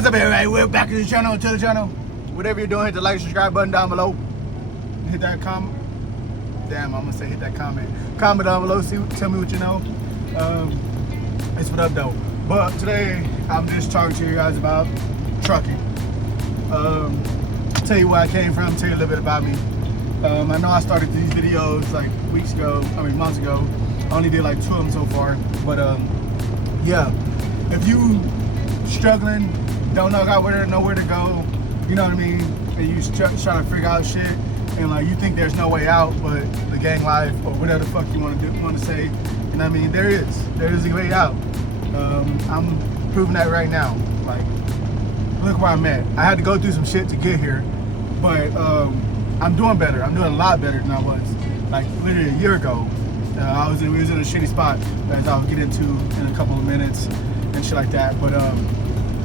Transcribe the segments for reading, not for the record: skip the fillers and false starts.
What's up, everybody? We're back to the channel. Whatever you're doing, hit the like, subscribe button down below. Hit that comment. Damn, I'm gonna say hit that comment. Comment down below. Tell me what you know. It's what up, though. But today, I'm just talking to you guys about trucking. Tell you where I came from. Tell you a little bit about me. I know I started these videos like months ago. I only did like 2 of them so far. But yeah, if you struggling, don't know where to go, you know what I mean, and you trying to figure out shit, and like you think there's no way out, but the gang life or whatever the fuck you want to say, you know what I mean, there is a way out. I'm proving that right now. Like, look where I'm at. I had to go through some shit to get here, but I'm doing better. I'm doing a lot better than I was like literally a year ago. We was in a shitty spot, as I'll get into in a couple of minutes and shit like that. But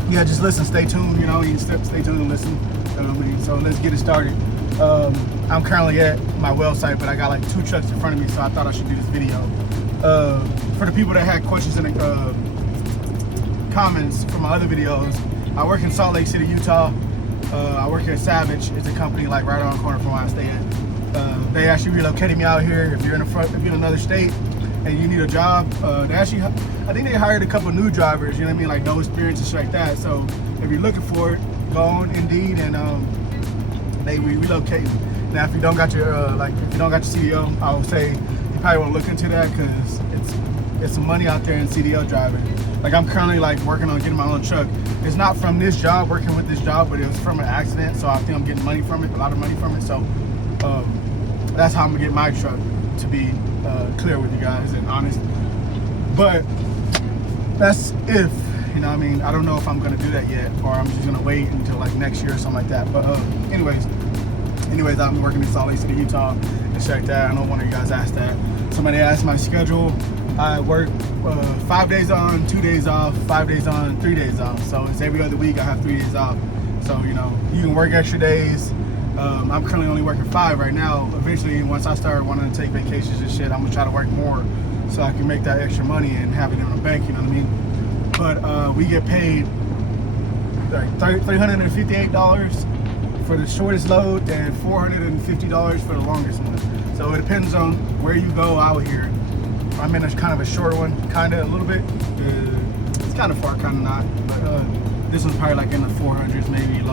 yeah, just listen, stay tuned. You know, you stay tuned and listen. You know what I mean? So let's get it started. I'm currently at my well site, but I got like 2 trucks in front of me, so I thought I should do this video. For the people that had questions in the comments from my other videos, I work in Salt Lake City, Utah. I work here at Savage. It's a company like right around the corner from where I stay at. They actually relocated me out here. If you're in another state and you need a job, I think they hired a couple new drivers, you know what I mean, like no experience and shit like that. So if you're looking for it, go on Indeed and they relocate you. Now if you don't got your CDL, I would say you probably want to look into that, because it's some money out there in CDL driving. Like, I'm currently like working on getting my own truck. It's not from this job, working with this job, but it was from an accident, so I think I'm getting money from it, a lot of money from it. So that's how I'm gonna get my truck, to be clear with you guys and honest. But that's if, you know what I mean, I don't know if I'm gonna do that yet, or I'm just gonna wait until like next year or something like that. But anyways, I'm working in Salt Lake City, Utah and shit like that. I know one of you guys asked that. Somebody asked my schedule. I work 5 days on, 2 days off, 5 days on, 3 days off. So it's every other week I have 3 days off. So, you know, you can work extra days. I'm currently only working 5 right now. Eventually, once I start wanting to take vacations and shit, I'm gonna try to work more so I can make that extra money and have it in the bank, you know what I mean? But we get paid like $358 for the shortest load and $450 for the longest one. So it depends on where you go out here. I'm in a kind of a short one, kind of a little bit. It's kind of far, kind of not. But this one's probably like in the 400s, maybe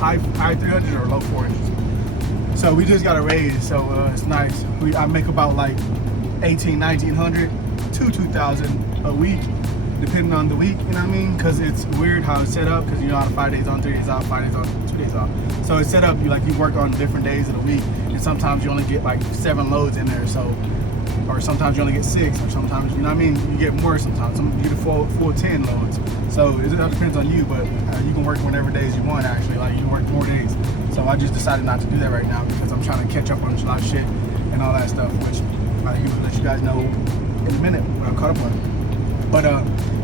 high 300s or low 400s. So we just got a raise, so it's nice. I make about like 1900 to 2000 a week, depending on the week, you know what I mean? Because it's weird how it's set up, because you know how 5 days on, 3 days off, 5 days on, 2 days off. So it's set up, you work on different days of the week, and sometimes you only get like 7 loads in there, so, or sometimes you only get 6, or sometimes, you know what I mean, you get more sometimes. You get a full 10 loads. So it all depends on you, but you can work whenever days you want, actually. Like, you can work more days. So I just decided not to do that right now, because I'm trying to catch up on a lot of shit and all that stuff, which I will let you guys know in a minute when I'm caught up on it. But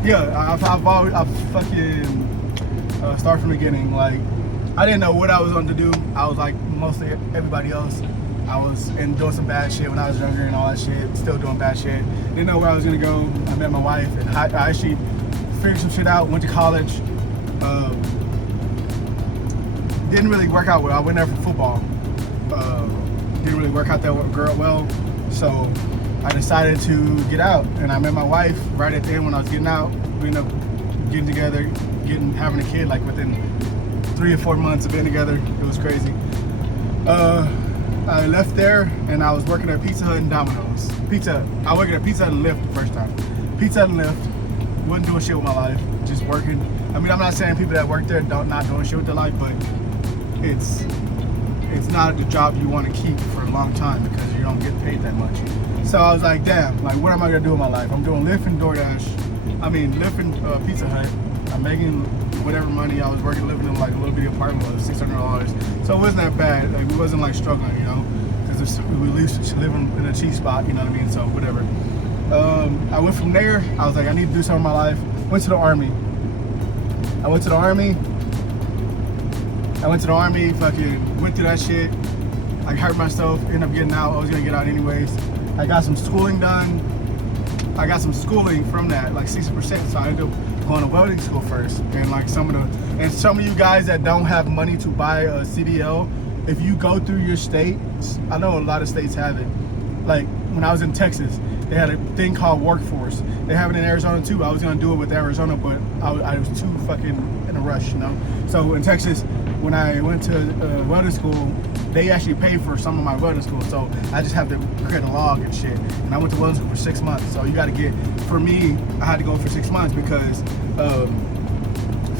yeah, I've fucking start from the beginning. Like, I didn't know what I was going to do. I was like mostly everybody else. I was doing some bad shit when I was younger and all that shit. Still doing bad shit. Didn't know where I was gonna go. I met my wife and I actually figured some shit out. Went to college. Didn't really work out well. I went there for football. Didn't really work out that girl well. So I decided to get out. And I met my wife right at the end when I was getting out. We ended up getting together, having a kid like within 3 or 4 months of being together. It was crazy. I left there and I was working at Pizza Hut and Domino's. I worked at Pizza Hut and Lyft the first time. Pizza Hut and Lyft. Wasn't doing shit with my life. Just working. I mean, I'm not saying people that work there not doing shit with their life, but it's not the job you want to keep for a long time, because you don't get paid that much. So I was like, damn, like, what am I gonna do with my life? I'm doing Lyft and DoorDash. I mean, Lyft and Pizza Hut. I'm making whatever money. I was living in like a little bitty apartment with $600. So it wasn't that bad. Like, we wasn't like struggling, you know, because we used to live in a cheap spot, you know what I mean? So whatever. I went from there. I was like, I need to do something in my life. Went to the Army. Fucking went through that shit. I hurt myself, ended up getting out. I was gonna get out anyways. I got some schooling done. I got some schooling from that, like 60%. So I ended up going to welding school first. And like some of you guys that don't have money to buy a CDL, if you go through your state, I know a lot of states have it. Like when I was in Texas, they had a thing called workforce. They have it in Arizona too. I was gonna do it with Arizona, but I was too fucking in a rush, you know? So in Texas, when I went to welding school, they actually paid for some of my welding school. So I just have to create a log and shit. And I went to welding school for 6 months. So you gotta get, for me, I had to go for 6 months because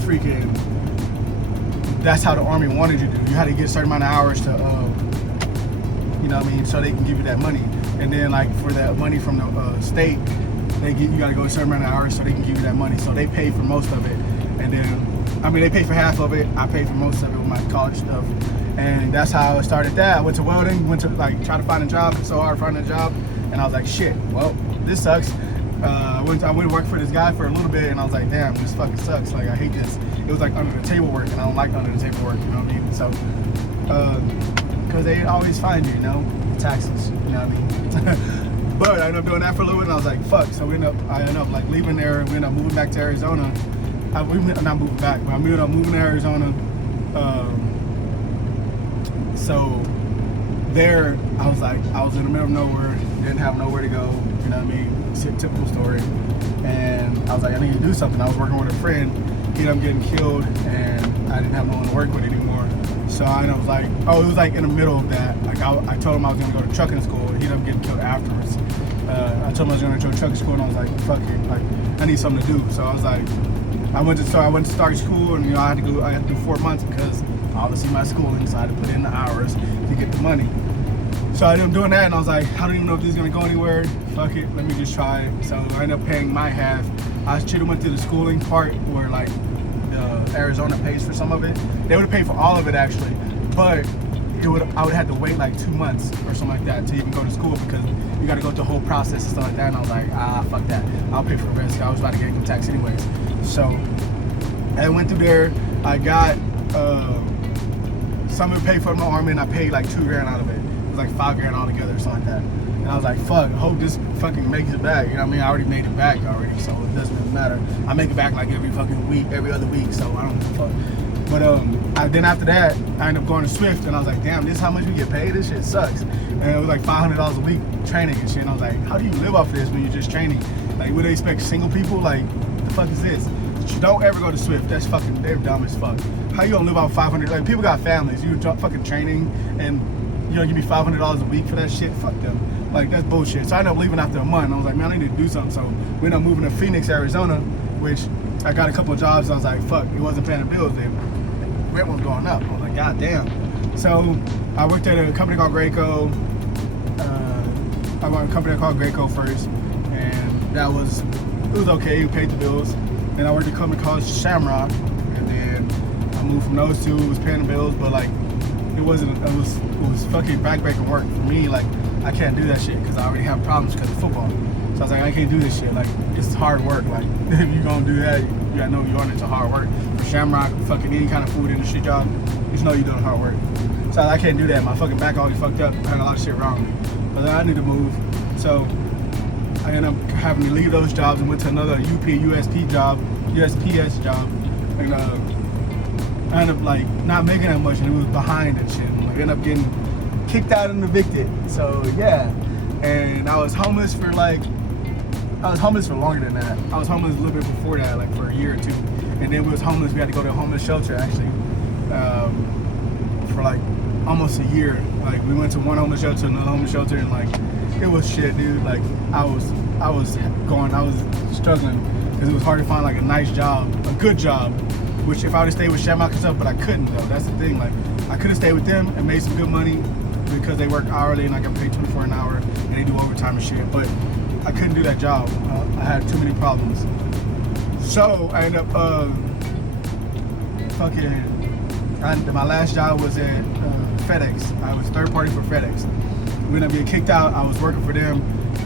freaking, that's how the Army wanted you to do. You had to get a certain amount of hours to, you know what I mean? So they can give you that money. And then like for that money from the state, you gotta go a certain amount of hours so they can give you that money. So they pay for most of it. And then, I mean, they pay for half of it. I paid for most of it with my college stuff. And that's how I started that. I went to welding, went to like try to find a job. It's so hard finding a job. And I was like, shit, well, this sucks. I went to work for this guy for a little bit and I was like, damn, this fucking sucks. Like, I hate this. It was like under the table work and I don't like under the table work, you know what I mean? So, because they always find you, you know, taxes, you know what I mean? But I ended up doing that for a little bit and I was like, fuck. So I ended up like leaving there. We ended up moving back to Arizona. Not moving back, but I ended up moving to Arizona. So there, I was in the middle of nowhere, didn't have nowhere to go, you know what I mean? It's a typical story. And I was like, I need to do something. I was working with a friend, he ended up getting killed, and I didn't have no one to work with anymore. So I was like, it was like in the middle of that. Like I told him I was gonna go to trucking school, and he ended up getting killed afterwards. I told him I was gonna go to trucking school, and I was like, fuck it, like I need something to do. So I was like, I went to start school, and you know I had to do 4 months because obviously my schooling, so I had to put in the hours to get the money. So I ended up doing that, and I was like, I don't even know if this is gonna go anywhere. Fuck it, let me just try it. So I ended up paying my half. I should have went to the schooling part where like Arizona pays for some of it. They would have paid for all of it actually, but I would have had to wait like 2 months or something like that to even go to school because you got to go through the whole process and stuff like that. And I was like, fuck that, I'll pay for the rest. I was about to get income tax anyways. So I went through there. I got some of it paid for my Army, and I paid like $2 grand out of it. It was like $5 grand altogether or something like that. And I was like, fuck, hope this fucking makes it back. You know what I mean? I already made it back already, so it doesn't really matter. I make it back like every fucking week, every other week, so I don't give a fuck. But then after that, I ended up going to Swift, and I was like, damn, this is how much we get paid? This shit sucks. And it was like $500 a week training and shit. And I was like, how do you live off of this when you're just training? Like, would they expect single people? Like, the fuck is this? Don't ever go to Swift. That's fucking, they're dumb as fuck. How you gonna live off 500? Like, people got families. You fucking training, and you know, give me $500 a week for that shit? Fuck them. Like, that's bullshit. So I ended up leaving after a month. I was like, man, I need to do something. So we ended up moving to Phoenix, Arizona, which I got a couple of jobs. I was like, fuck, it wasn't paying the bills then. Rent was going up. I was like, god damn. So I worked at a company called Graco. I worked at a company called Graco first, and it was okay. It paid the bills. Then I worked at a company called Shamrock, and then I moved from those two. It was paying the bills, but like, it was fucking backbreaking work for me. Like, I can't do that shit because I already have problems because of football. So I was like, I can't do this shit. Like, it's hard work. Like, if you're gonna do that, you gotta know you're on into hard work. For Shamrock, fucking any kind of food industry job, you just know you're doing hard work. So I can't do that. My fucking back already fucked up. I had a lot of shit wrong with me. But then I need to move. So I ended up having to leave those jobs and went to another USPS job. And I ended up like not making that much, and it was behind and shit. And, like, ended up getting kicked out and evicted. So yeah, and I was homeless for longer than that. I was homeless a little bit before that, like for a year or two. And then we was homeless. We had to go to a homeless shelter actually for like almost a year. Like, we went to one homeless shelter, another homeless shelter, and like, it was shit, dude. Like, I was struggling because it was hard to find like a nice job, a good job. Which if I would have stayed with Shamrock and stuff, but I couldn't though. That's the thing. Like, I could have stayed with them and made some good money because they work hourly and I got paid $24 an hour and they do overtime and shit. But I couldn't do that job. I had too many problems. So I ended up my last job was at FedEx. I was third party for FedEx. We ended up getting kicked out. I was working for them,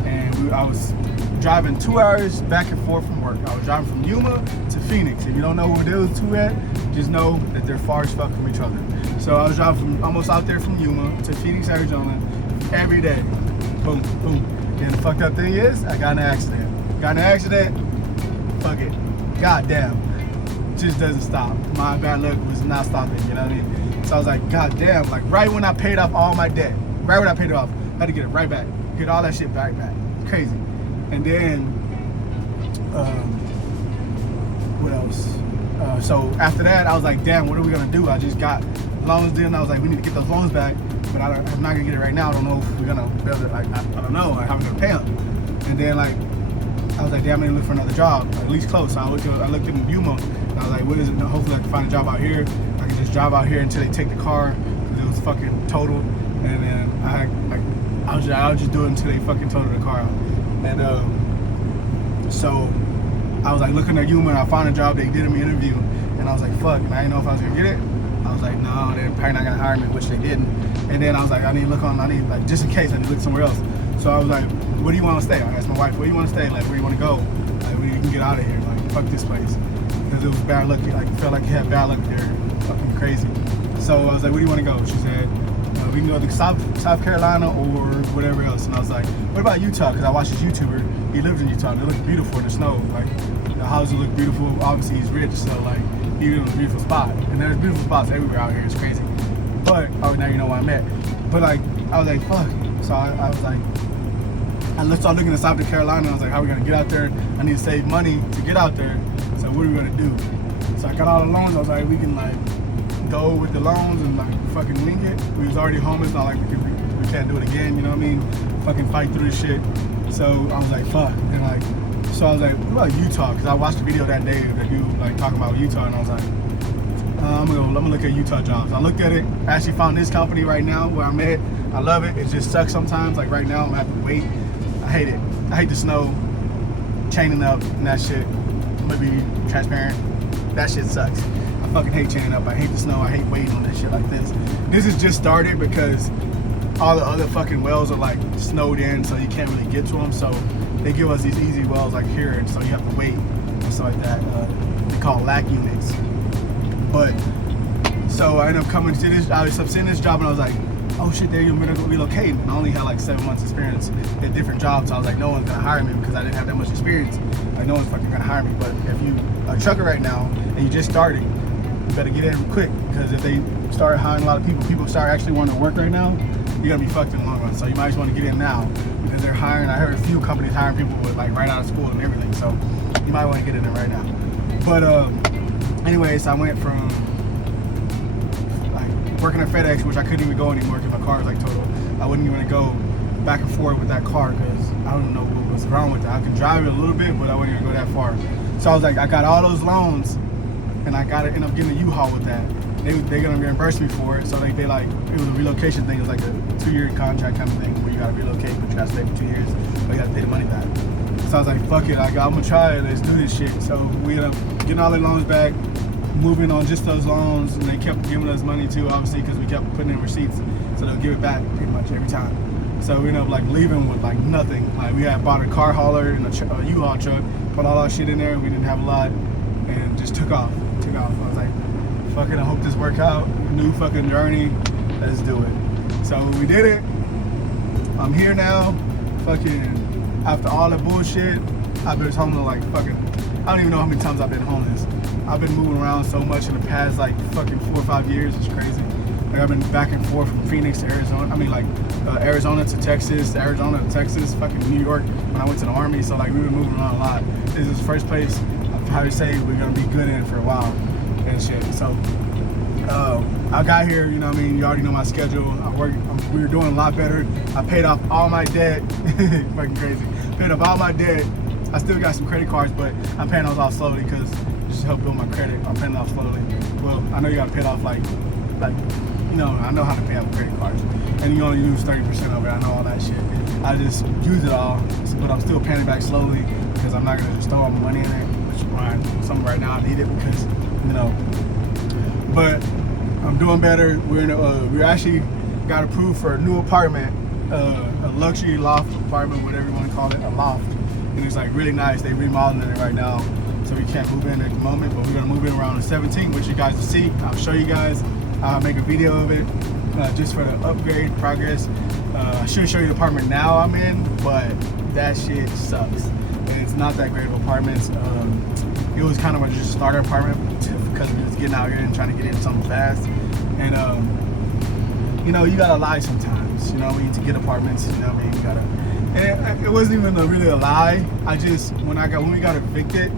and I was driving 2 hours back and forth from work. I was driving from Yuma to Phoenix. If you don't know where those two at, just know that they're far as fuck from each other. So I was driving from almost out there from Yuma to Phoenix, Arizona every day. Boom, boom. And the fucked up thing is, I got in an accident. Fuck it. God damn, just doesn't stop. My bad luck was not stopping, you know what I mean? So I was like, God damn, like right when I paid off all my debt, right when I paid it off, I had to get it right back, get all that shit back. Crazy. And then, what else? So after that, I was like, damn, what are we gonna do? I just got loans in. I was like, we need to get those loans back, but I'm not gonna get it right now. I don't know if we're gonna be able to, like, I don't know, like, how we're gonna pay them. And then, like, I was like, damn, I need to look for another job, at least close. So I looked in Yuma, and I was like, what is it? Hopefully I can find a job out here. I can just drive out here until they take the car, because it was fucking total. And then I was just do it until they fucking totaled the car out. And so I was like looking at Yuma, and I found a job. They did me interview, and I was like, fuck, and I didn't know if I was gonna get it. I was like, no, they're probably not gonna hire me, which they didn't. And then I was like, I need to look like, just in case, I need to look somewhere else. So I was like, where do you want to stay? I asked my wife, where do you want to stay? Like, where do you want to go? Like, where you can get out of here? Like, fuck this place. Because it was bad luck. Like, I felt like you had bad luck there. Fucking crazy. So I was like, where do you want to go? She said, we can go to South Carolina or whatever else. And I was like, what about Utah? Because I watched this YouTuber. He lives in Utah. It looked beautiful in the snow. Like, the houses look beautiful. Obviously, he's rich, so like, he lives in a beautiful spot. And there's beautiful spots everywhere out here. It's crazy. But oh, now you know where I'm at. But like, I was like, fuck. So I was like, I started looking at South Carolina. I was like, how are we gonna get out there? I need to save money to get out there. So what are we gonna do? So I got all the loans. I was like, we can like go with the loans and like fucking wing it. We was already home. It's not like we can't do it again. You know what I mean? Fucking fight through this shit. So I was like, fuck. And like, so I was like, what about Utah? Because I watched the video that day that you like talking about Utah, and I was like, I'm gonna look at Utah jobs. I looked at it. I actually found this company right now where I'm at. I love it. It just sucks sometimes. Like right now, I'm gonna have to wait. I hate it. I hate the snow, chaining up and that shit. I'm gonna be transparent. That shit sucks. I fucking hate chaining up. I hate the snow. I hate waiting on that shit like this. This is just started because all the other fucking wells are like snowed in, so you can't really get to them. So they give us these easy wells like here, and so you have to wait and stuff like that. They call LAC units. But so I ended up coming to this. I was seeing this job, and I was like, oh shit, they're gonna relocate. And I only had like 7 months experience at different jobs. So I was like, no one's gonna hire me because I didn't have that much experience. Like no one's fucking gonna hire me. But if you are a trucker right now and you just started, you better get in quick, because if they start hiring a lot of people start actually wanting to work right now, you're gonna be fucked in the long run. So you might just want to get in now, because they're hiring. I heard a few companies hiring people with like right out of school and everything. So you might want to get in there right now. But anyways, I went from like working at FedEx, which I couldn't even go anymore because my car was like total. I wouldn't even go back and forth with that car because I don't know what was wrong with it. I can drive it a little bit, but I wouldn't even go that far. So I was like, I got all those loans, and I got to end up getting a U-Haul with that. They're gonna reimburse me for it. So they like, it was a relocation thing. It was like a 2-year contract kind of thing where you gotta relocate, but you gotta stay for 2 years, but you gotta pay the money back. So I was like, fuck it, I'm gonna try it. Let's do this shit. So we ended up getting all the loans back, moving on just those loans, and they kept giving us money too, obviously, because we kept putting in receipts. So they'll give it back pretty much every time. So we ended up like leaving with like nothing. Like we had bought a car hauler and a U-Haul truck, put all our shit in there. We didn't have a lot, and just took off. I was like, fuck it, I hope this work out. New fucking journey, let's do it. So we did it. I'm here now. Fucking after all that bullshit, I've been homeless like fucking, I don't even know how many times I've been homeless. I've been moving around so much in the past like fucking 4 or 5 years. It's crazy. Like I've been back and forth from Phoenix to Arizona. I mean like Arizona to Texas, Arizona to Texas, fucking New York when I went to the Army. So like we've been moving around a lot. This is the first place how to say we're gonna be good in for a while and shit. So I got here, you know what I mean, you already know my schedule. We were doing a lot better. I paid off all my debt. Fucking crazy. Paid off all my debt. I still got some credit cards, but I'm paying those off slowly because just to help build my credit. I'm paying it off slowly. Well, I know you gotta pay it off like you know, I know how to pay off credit cards. And you only use 30% of it. I know all that shit. I just use it all, but I'm still paying it back slowly because I'm not gonna just throw all my money in it, which some right now I need it because, you know. But I'm doing better. We actually got approved for a new apartment, a luxury loft apartment, whatever you want to call it, a loft. And it's like really nice. They remodeling it right now, so we can't move in at the moment, but we're gonna move in around the 17th, which you guys will see. I'll show you guys. I'll make a video of it just for the upgrade progress. I should show you the apartment now I'm in, but that shit sucks. And It's not that great of apartments. It was kind of just a starter apartment because we was getting out here and trying to get into something fast. And you know, you gotta lie sometimes. You know, when you get apartments, you know, what I mean, you gotta. And it wasn't even really a lie. I just when we got evicted,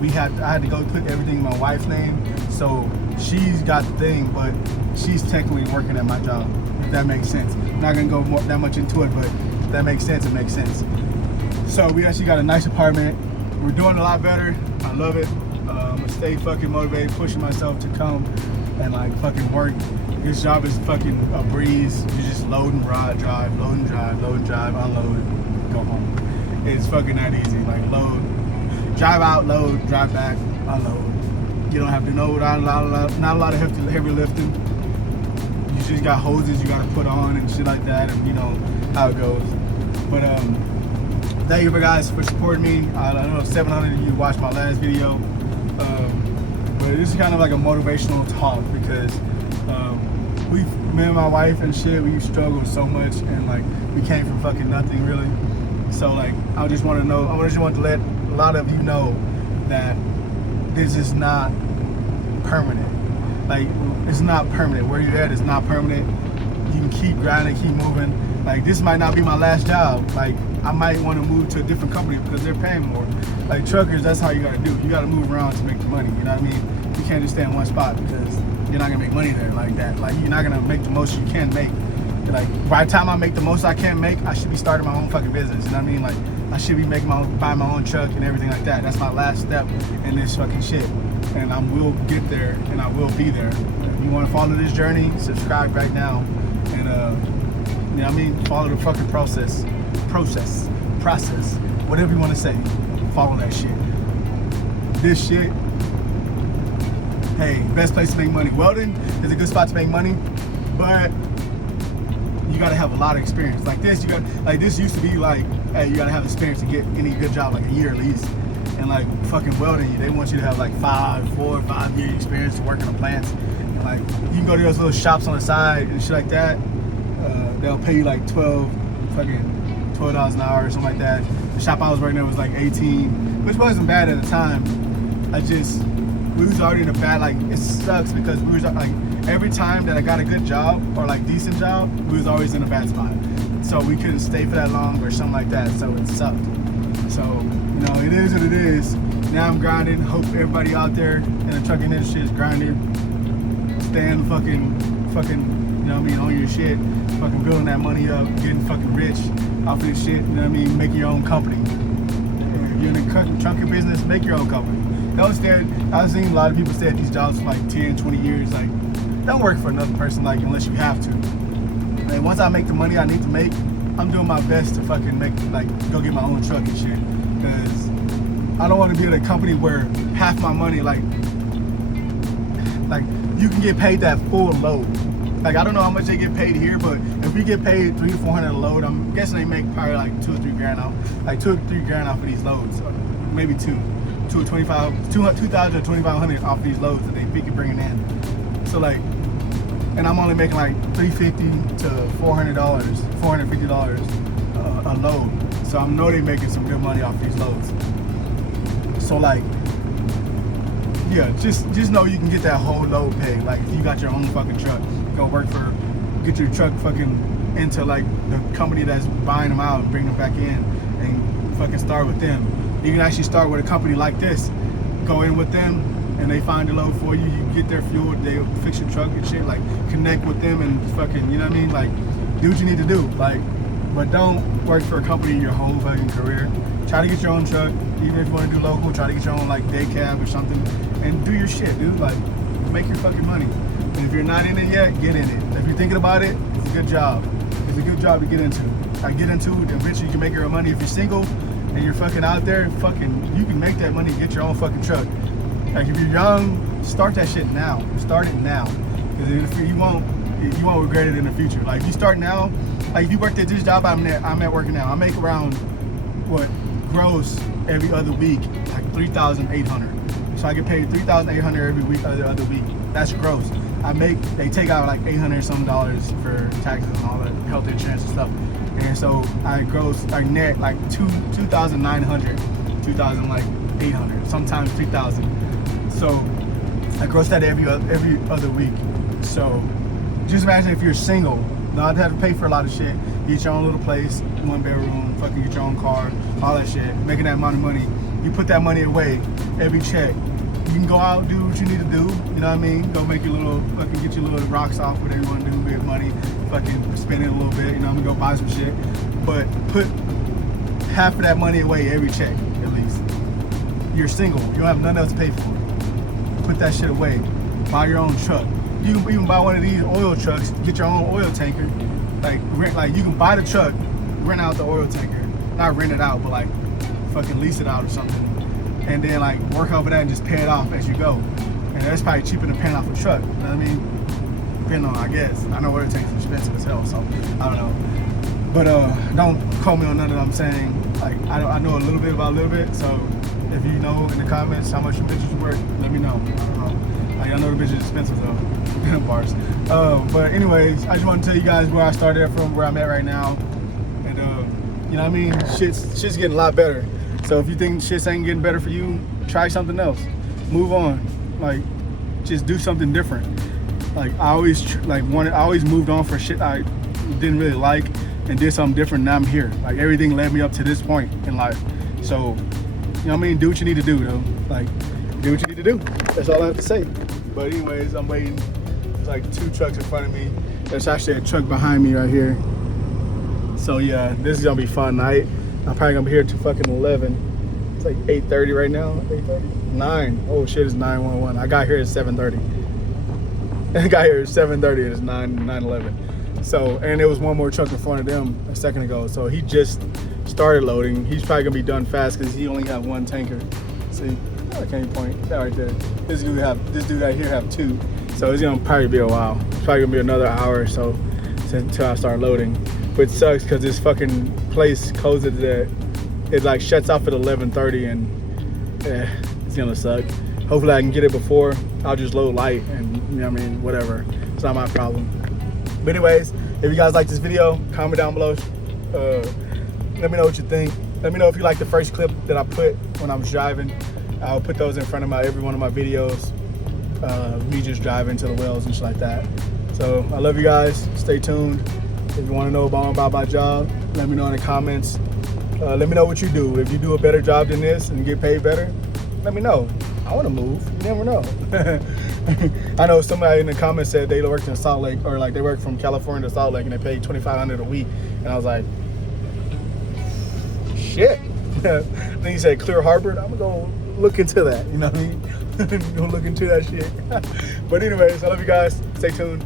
I had to go put everything in my wife's name. So she's got the thing, but she's technically working at my job. If that makes sense. I'm not gonna go that much into it, but if that makes sense, it makes sense. So we actually got a nice apartment. We're doing a lot better. I love it. I'm gonna stay fucking motivated, pushing myself to come and like fucking work. This job is fucking a breeze. You just load and drive, load and drive, unload, go home. It's fucking that easy. Like load, drive out, load, drive back, unload. You don't have to know not a lot of heavy lifting. You just got hoses you gotta put on and shit like that, and you know how it goes. But thank you guys for supporting me. I don't know if 700 of you watched my last video, but this is kind of like a motivational talk because me and my wife and shit, we struggled so much, and like we came from fucking nothing really. So like I just want to let a lot of you know that this is not permanent. Like it's not permanent. Where you're at is not permanent. You can keep grinding, keep moving. Like this might not be my last job. Like I might want to move to a different company because they're paying more. Like truckers, that's how you gotta do. You gotta move around to make the money. You know what I mean? You can't just stay in one spot because you're not gonna make money there like that. Like you're not gonna make the most you can make. Like by the time I make the most I can make, I should be starting my own fucking business. You know what I mean? Like I should be making buying my own truck and everything like that. That's my last step in this fucking shit. And I will get there and I will be there. If you want to follow this journey, subscribe right now. And you know what I mean? Follow the fucking process, whatever you want to say. Follow that shit. This shit. Hey, best place to make money. Welding is a good spot to make money, but you gotta have a lot of experience. Like this, this used to be like, hey, you gotta have experience to get any good job, like a year at least. And like fucking welding, they want you to have like 4 or 5 year experience to work in the plants. And like you can go to those little shops on the side and shit like that. They'll pay you like $12 an hour or something like that. The shop I was working at was like 18, which wasn't bad at the time. We was already in a bad, like it sucks because we was like every time that I got a good job or like decent job, we was always in a bad spot. So we couldn't stay for that long or something like that. So it sucked. So you know, it is what it is. Now I'm grinding. Hope everybody out there in the trucking industry is grinding, staying fucking, you know what I mean, on your shit, fucking building that money up, getting fucking rich off of this shit. You know what I mean, making your own company. If you're in the trucking business, make your own company. Don't stay. I've seen a lot of people stay at these jobs for like 10, 20 years. Like, don't work for another person, like, unless you have to. And once I make the money I need to make, I'm doing my best to fucking go get my own truck and shit. Because I don't want to be at a company where half my money, like you can get paid that full load. Like, I don't know how much they get paid here, but if we get paid $300 to $400 a load, I'm guessing they make probably like $2 or $3 grand off, like $2 or $3 grand off of these loads, maybe $2,000 to $2,500 off these loads that they keep bringing in. So like, and I'm only making like $350 to $450 a load. So I know they're making some good money off these loads. So like, yeah, just know you can get that whole load paid. Like if you got your own fucking truck, get your truck fucking into like the company that's buying them out and bring them back in and fucking start with them. You can actually start with a company like this, go in with them, and they find the load for you. You get their fuel, they fix your truck and shit. Like connect with them and fucking, you know what I mean? Like do what you need to do. Like, but don't work for a company your whole fucking career. Try to get your own truck, even if you want to do local. Try to get your own like day cab or something, and do your shit, dude. Like, make your fucking money. And if you're not in it yet, get in it. If you're thinking about it, it's a good job. It's a good job to get into. Eventually you can make your own money. If you're single and you're fucking out there, fucking, you can make that money and get your own fucking truck. Like if you're young, start that shit now. Start it now, because you won't regret it in the future. Like if you start now, like if you worked at this job I'm at working now, I make around what gross every other week, like $3,800. So I get paid $3,800 every week, other week. That's gross. They take out like $800 some dollars for taxes and all that health insurance and stuff. And so I gross, like net, like $2,900 2,000 like 800, sometimes 3,000. So I gross that every other week. So just imagine if you're single, not have to pay for a lot of shit, get your own little place, 1 bedroom, fucking get your own car, all that shit, making that amount of money. You put that money away every check. You can go out, do what you need to do, you know what I mean? Go make your little, fucking get your little rocks off, whatever you want to do, make money, fucking spend it a little bit, you know what I mean? Go buy some shit. But put half of that money away every check, at least. You're single, you don't have nothing else to pay for. Put that shit away. Buy your own truck. You can even buy one of these oil trucks, get your own oil tanker. Like you can buy the truck, rent out the oil tanker. Not rent it out, but like fucking lease it out or something. And then like work over that and just pay it off as you go. And that's probably cheaper than paying off a truck, you know what I mean? Depending on, I guess. I know oil tankers are expensive as hell, so I don't know. But don't quote me on none of what I'm saying. Like I know a little bit about a little bit, so if you know in the comments how much your bitches are worth, let me know. I don't know. Like, I know the bitches are expensive though. Bars. But anyways, I just want to tell you guys where I started from, where I'm at right now. And you know what I mean? Shit's getting a lot better. So if you think shit's ain't getting better for you, try something else. Move on. Like, just do something different. Like I always moved on for shit I didn't really like and did something different. Now I'm here. Like everything led me up to this point in life. So, you know what I mean? Do what you need to do though. Like, do what you need to do. That's all I have to say. But anyways, I'm waiting. There's like 2 trucks in front of me. There's actually a truck behind me right here. So yeah, this is gonna be a fun night. I'm probably gonna be here till fucking 11. It's like 8:30 right now. 8:30? 9. Oh shit, it's 9:11. I got here at 7:30. I got here at 7:30 and it's 9:11. So, and there was one more truck in front of them a second ago. So he just started loading. He's probably gonna be done fast because he only got 1 tanker. See, I can't even point that right there. This dude right here have 2. So it's gonna probably be a while. It's probably gonna be another hour or so until I start loading. Which sucks because this fucking place closes at, it like shuts off at 11:30 and it's gonna suck. Hopefully I can get it before. I'll just load light and you know what I mean, whatever. It's not my problem. But anyways, if you guys like this video, comment down below. Let me know what you think. Let me know if you like the first clip that I put when I was driving. I'll put those in front of every one of my videos. Me just driving to the wells and shit like that. So I love you guys. Stay tuned. If you want to know about my job, let me know in the comments. Let me know what you do. If you do a better job than this and get paid better, let me know. I want to move. You never know. I know somebody in the comments said they worked in Salt Lake, or like they worked from California to Salt Lake and they paid $2,500 a week. And I was like, shit. Then he said Clear Harbor. I'm going to go look into that. You know what I mean? Go look into that shit. But anyways, I love you guys. Stay tuned.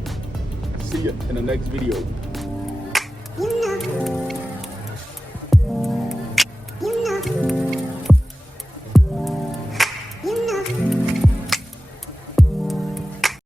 See ya in the next video.